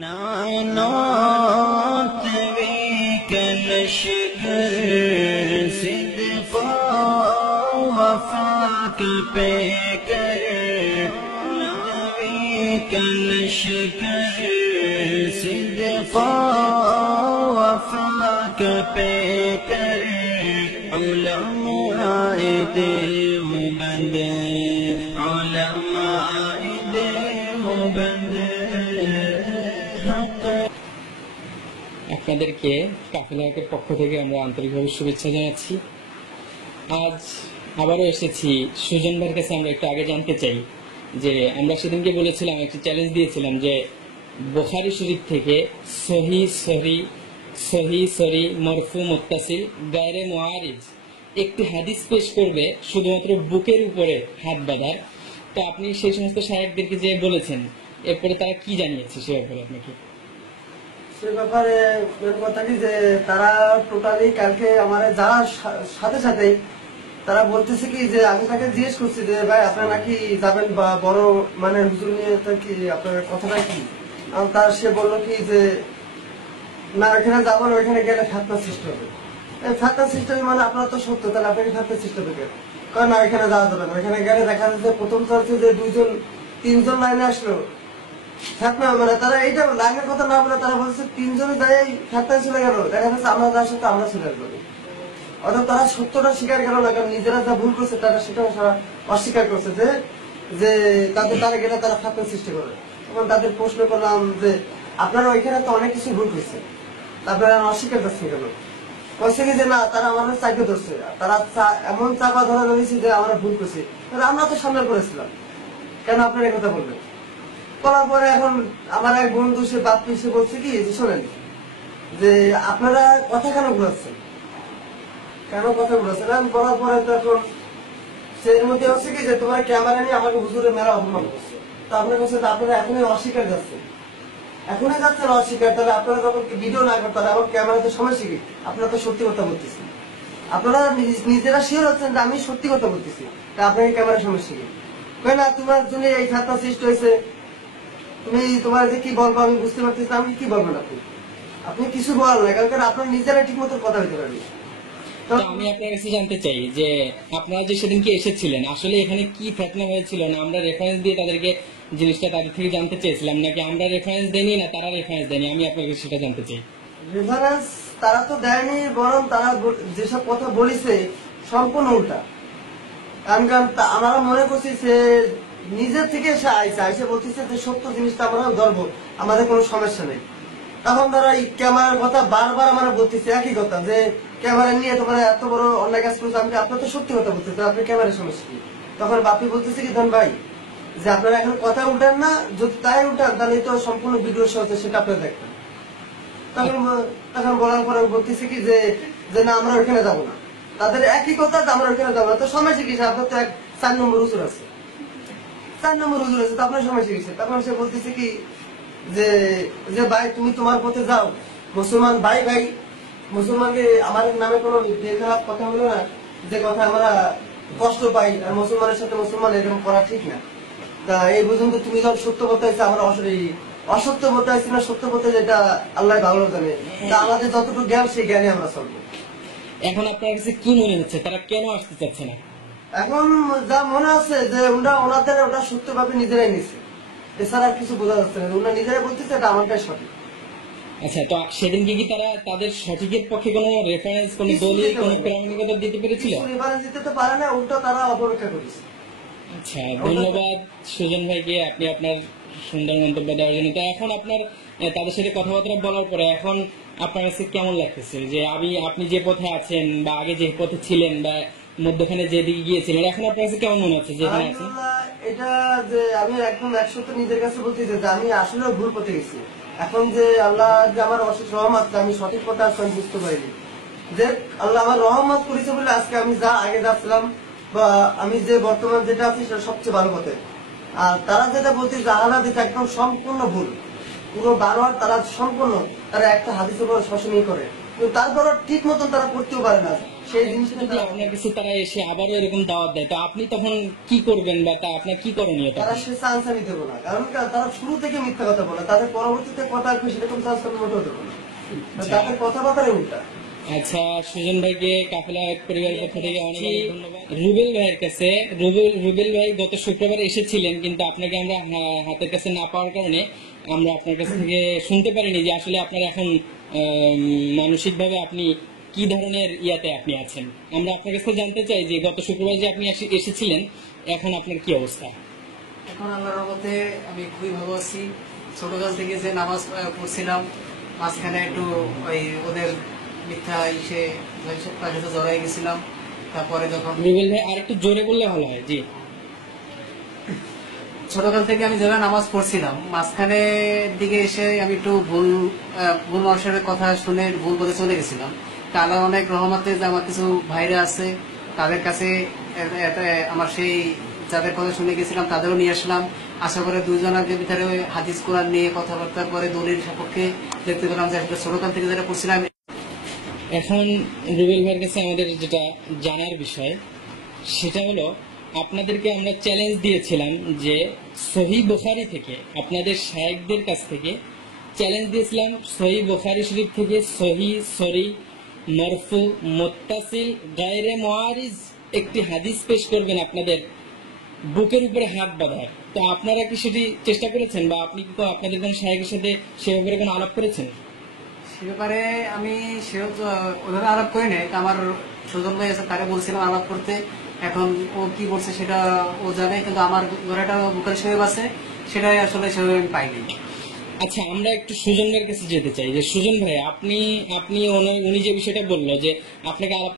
نعنات بك الشكر صدقا وفاك بكر بك الشكر صدقا وفاك بكر علماء دیوبند علماء دیوبند আপনাদেরকে কাফেলার পক্ষ থেকে আমরা আন্তরিকভাবে শুভেচ্ছা জানাচ্ছি। আজ আবারও এসেছি সুজন ভাইয়ের কাছে। আমরা একটু আগে জানতে চাই যে আমরা সেদিনকে বলেছিলাম, একটি চ্যালেঞ্জ দিয়েছিলাম যে বুখারী শরীফ থেকে সহি সরি মরফু মুত্তাসিল গায়রে মুআরিজ একটি হাদিস পেশ করবে শুধুমাত্র বুকের উপরে হাত বাঁধার। তো আপনি সেই সমস্ত শায়েখদেরকে যে বলেছেন, এরপরে তারা কি জানিয়েছে সে ব্যাপারে আপনাকে? সে ব্যাপারে কথা কি যে তারা টোটালি কালকে আমার যারা সাথে সাথে তারা বলতেছে কি যে আমি তাকে জিজ্ঞেস করছি যে ভাই আপনারা নাকি যাবেন বা বড় মানে হুজুর নিয়ে কি আপনার কথাটা কি, তার সে বললো কি যে না ওইখানে যাবো না, ওইখানে গেলে ফেতনা সৃষ্টি হবে। ফেতনা সৃষ্টি হবে মানে আপনার তো সত্য, তাহলে আপনাকে ফেতনা সৃষ্টি হবে কেন? কারণ না ওইখানে যাওয়া যাবে না। ওইখানে গেলে দেখা যাচ্ছে প্রথম চলছে যে 2জন 3জন লাইনে আসলো ফেতনা হবে না। তারা এইটা লাইনের কথা না বলে তারা বলছে 3জনে যাই ফেতনায় চলে গেল, দেখা যাচ্ছে আমরা যার সাথে আমরা চলে আসবো। অর্থাৎ তারা সত্যটা স্বীকার গেল না, কারণ নিজেরা যা ভুল করছে তারা সেটাও অস্বীকার করছে যে তারা গেলে তারা ফেতনা সৃষ্টি করে। তখন তাদের প্রশ্ন করলাম যে আপনারা ওইখানে তো অনেক কিছু ভুল করছে, তারপরে অস্বীকার করছে কেন? বলছে কি যে না তারা আমাদের চাইতে ধরছে, তারা এমন চাপা ধরা ধরেছে যে আমরা ভুল করছি, আমরা তো সামনে করেছিলাম, কেন আপনারা কথা বলবেন? বলার পরে এখন আমার এক বন্ধু সে বাপ সে বলছে কি যে শোনেন যে আপনারা কথা কেন ঘুরাচ্ছেন, কেন কথা ঘুরাচ্ছেন? আমি বলার পরে তখন সে এর মধ্যে হচ্ছে কি যে তোমার ক্যামেরা নিয়ে আমাকে হুজুরের মেলা অপমান করছে। তো আপনার কাছে আপনারা এখনই অস্বীকার যাচ্ছেন, এখনই যাচ্ছেন অস্বীকার, তাহলে আপনারা যখন ভিডিও না করতে হবে আমার ক্যামেরাতে সমস্যা কি? আপনারা তো সত্যি কথা বলতেছেন, আপনারা নিজেরা শিওর হচ্ছেন যে আমি সত্যি কথা বলতেছি, তা আপনাকে ক্যামেরা সমস্যা কি? না তোমার জন্য এই ফেতনা সৃষ্টি হয়েছে, তুমি তোমার যে কি বলবো আমি বুঝতে পারতেছি, আমি কি বলবেন? আপনি কিছু বলার না, কারণ আপনার নিজেরা ঠিক মতো কথা হইতে পারবেন। আমি আপনার কাছে জানতে চাই যে আপনারা যে সেদিনকে এসেছিলেন আসলে এখানে কি ফেতনা হয়েছিল, না আমরা রেফারেন্স দিয়ে তাদেরকে জিনিসটা তাদের থেকে জানতে চেয়েছিলাম, নাকি আমরা রেফারেন্স দেইনি না তারা রেফারেন্স দেয়নি? আমি আপনার কাছে সেটা জানতে চাই। রেফারেন্স তারা তো দেয়নি, বরং তারা যেসব কথা বলেছে সম্পূর্ণ উল্টা। কারণ আমরা মনে করছি সে নিজের থেকে এসে আইসে বলতেছে যে সত্য জিনিসটা আমরা ধরবো, আমাদের কোনো সমস্যা নেই। তখন ধরো এই ক্যামেরার কথা বারবার আমরা বলতেছি একই কথা যে ক্যামেরা নিয়ে তোমরা এত বড় অন্যায় কাজ করছো, আমি আপনার তো সত্যি কথা বলতেছি, আপনি ক্যামেরার সমস্যা কি? তখন বাপি বলতেছে কি ধন ভাই যে আপনারা এখন কথা উঠান না, যদি তাই উঠান তাহলে তো সম্পূর্ণ ভিডিও সহ সেটা আপনারা দেখবেন। তখন বলার পরে বলতেছে কি যে না আমরা ওইখানে যাবো না, তাদের একই কথা যে আমরা ওইখানে যাবো না। তো সমস্যা কি? আপনার তো 4 নম্বর হুজুর আছে, 4 নম্বর হুজুর আছে, তো আপনার সমস্যা কি? তখন সে বলতেছে কি যে ভাই তুমি তোমার পথে যাও, মুসলমান ভাই ভাই মুসলমানকে আমার নামে কোনো বেখারাপ কথা হলো না, যে কথা আমরা কষ্ট পাই, আর মুসলমানের সাথে মুসলমান এরকম করা ঠিক না। তা এই পর্যন্ত তুমি যখন সত্য বলতেছে আমরা অসত্য বলতেছি না, সত্য বলতে যেটা আল্লাহ ভালো জানে। তা আমাদের যতটুকু জ্ঞান সেই জ্ঞানে আমরা চলবো। এখন আপনার কাছে কি মনে হচ্ছে তারা কেন আসতে চাচ্ছে না? এখন যা মনে হচ্ছে যে ওনাদের ওটা সত্যভাবে নিজেরাই নিচ্ছে, এছাড়া আর কিছু বোঝা যাচ্ছে না। ওনারা নিজেরাই বলতেছে এটা আমারটাই সঠিক। আচ্ছা, তো সেদিনকে কি তারা তাদের সঠিকের পক্ষে কোনো রেফারেন্স, কোনো দলিল, কোনো প্রামাণিকতা দিতে পেরেছিল? রেফারেন্স দিতে তো পারে না, উল্টো তারা অপব্যাখ্যা করেছে। আচ্ছা, ধন্যবাদ সুজন ভাইকে আপনি আপনার সুন্দর মন্তব্য দেওয়ার জন্য। তো এখন আপনার তাদের সাথে কথাবার্তা বলার পরে এখন আপনার কাছে কেমন লাগতেছে যে আপনি যে পথে আছেন বা আগে যে পথে ছিলেন বা মধ্যখানে যেদিকে গিয়েছিলেন, এখন আপনার কাছে কেমন মনে হচ্ছে যেখানে আছেন? এটা যে আমি একদম 100 নিজের কাছে বলতে যে আমি আসলে ভুল পথে গেছি। এখন যে আল্লাহ যে আমার অশেষ রহমত, আমি সঠিক পথে আসছি আমি বুঝতে পারিনি, যে আল্লাহ আমার রহমত করেছে বলে আজকে আমি যা আগে যাচ্ছিলাম বা আমি যে বর্তমান যেটা আছি সেটা সবচেয়ে ভালো পথে। আর তারা যেটা বলছে যে আল্লাহ যেটা একদম সম্পূর্ণ ভুল, পুরো 12 তারা সম্পূর্ণ তারা একটা হাদিসের উপর সবসময় করে কিন্তু তারপরও ঠিক মতন তারা করতেও পারে না সেই জিনিসটা যদি আপনার কাছে তারা এসে আবারও এরকম দাওয়াত দেয় তো আপনি তখন কি করবেন বা তা আপনার কি করণীয় তারা তখন? সে চান্স আমি দেবো না, কারণ তারা শুরু থেকে মিথ্যা কথা বলে, তাদের পরবর্তীতে কথা আসবে সেরকম চান্স আমি মোটেও দেবো না, তাদের কথাবার্তাই উল্টা। আচ্ছা, সুজন ভাইকে কাফেলা এক পরিবারের পক্ষ থেকে অনেক অনেক ধন্যবাদ। রুবেল ভাইয়ের কাছে, রুবেল ভাই গত শুক্রবার এসেছিলেন, কিন্তু আপনাকে আমরা হাতের কাছে না পাওয়ার কারণে আমরা আপনার কাছ থেকে শুনতে পারিনি যে আসলে আপনার এখন মানসিকভাবে আপনি কি ধরনের ইয়াতে আপনি আছেন। আমরা আপনার কাছে জানতে চাই যে গত শুক্রবার যে আপনি এসেছিলেন, এখন আপনার কি অবস্থা? এখন আল্লাহর রহমতে আমি খুবই ভালো আছি। ছোটকাল থেকে যে নামাজ পড়ছিলাম, মাঝখানে একটু ওই ওদের মিথ্যা ইসে কাছে জড়াই গেছিলাম। তারপরে যখন রুবেল ভাই আর একটু জোরে বললে ভালো হয়। জি, ছোটকাল থেকে আমি যেভাবে নামাজ পড়ছিলাম, মাঝখানে দিকে এসে আমি একটু ভুল মানুষের কথা শুনে ভুল বলে চলে গেছিলাম। তা আল্লাহর অনেক রহমতে যে আমার কিছু ভাইরা আছে, তাদের কাছে আমার সেই যাদের কথা শুনে গেছিলাম তাদেরও নিয়ে আসলাম। আশা করে দুইজনের ভিতরে হাদিস কোরআন নিয়ে কথাবার্তা করে দলিল সপক্ষে দেখতে পেলাম যে আসলে ছোটকাল থেকে যেটা পড়ছিলাম। এখন রুবেল ভাইয়ের কাছে আমাদের যেটা জানার বিষয় সেটা হলো, আপনাদেরকে আমরা চ্যালেঞ্জ দিয়েছিলাম যে সহিহ বুখারী থেকে, আপনাদের শায়েখদের কাছ থেকে চ্যালেঞ্জ দিয়েছিলাম, সহিহ বুখারী শরীফ থেকে সহিহ, সরি, মারফু, মুত্তাসিল, গায়রে মুআরিজ একটি হাদিস পেশ করবেন আপনাদের বুকের উপরে হাত বাঁধায়। তো আপনারা কি সেটি চেষ্টা করেছেন বা আপনি কি আপনাদের কোন শায়েখের সাথে সে ব্যাপারে কোনো আলাপ করেছেন? সে ব্যাপারে আমি সেহেতু ওভাবে আলাপ করি নাই। আমার সুজন ভাই আছে, তাকে বলছিলাম আলাপ করতে। এখন ও কি বলছে সেটা ও জানে, কিন্তু আমার ঘরে একটা বুখারী শরীফ আছে, সেটাই আসলে সেভাবে আমি পাইনি। আচ্ছা, আমরা একটু সুজন ভাইয়ের কাছে যেতে চাই যে সুজন ভাই, আপনি উনি যে বিষয়টা বললো যে আপনাকে আলাপ